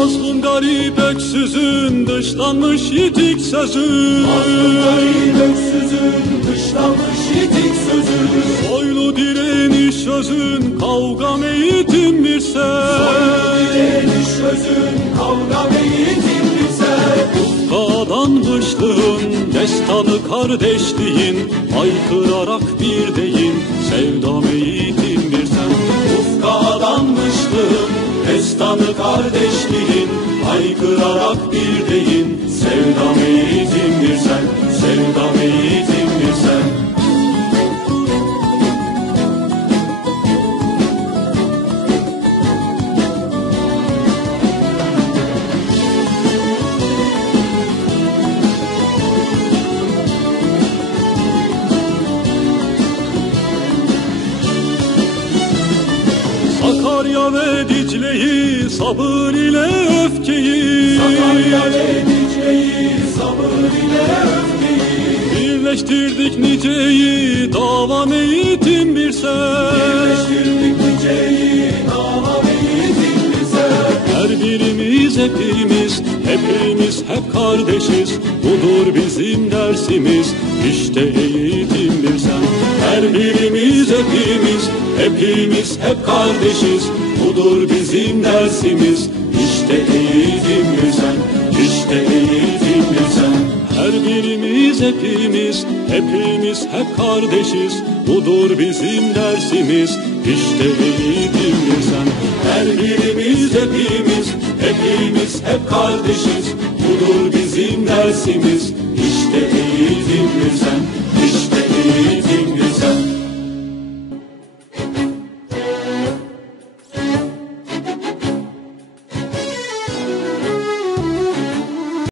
garip öksüzün dışlanmış yitik sözü Mazlum garip öksüzün dışlanmış yitik sözü Soylu direniş sözün kavgam eğitim bir sen. Direniş sözün kavga ve yitim bir sen. Kadanmışlığın destanı kardeşliğin. Haykırarak bir deyin sevdam eğitim bir sen. Ufka adanmışlığın Destanı kardeşliğin Haykırarak bir deyin Sakarya ve Dicle'yi sabır ile öfkeyi Sakarya ve Dicle'yi sabır ile öfkeyi Birleştirdik niceyi davam eğitim bir sen Birleştirdik niceyi Dava ve yitim bir sen Her birimiz hepimiz, hepimiz hep kardeşiz. Budur bizim dersimiz, işte eğitim bir sen. Her birimiz hepimiz, hepimiz hep kardeşiz. Budur bizim dersimiz, işte eğitim sen. İşte eğitim sen. Her birimiz hepimiz, hepimiz hep kardeşiz. Budur bizim dersimiz, işte eğitim sen. Her birimiz hepimiz, hepimiz hep kardeşiz. Budur bizim dersimiz, işte eğitim sen.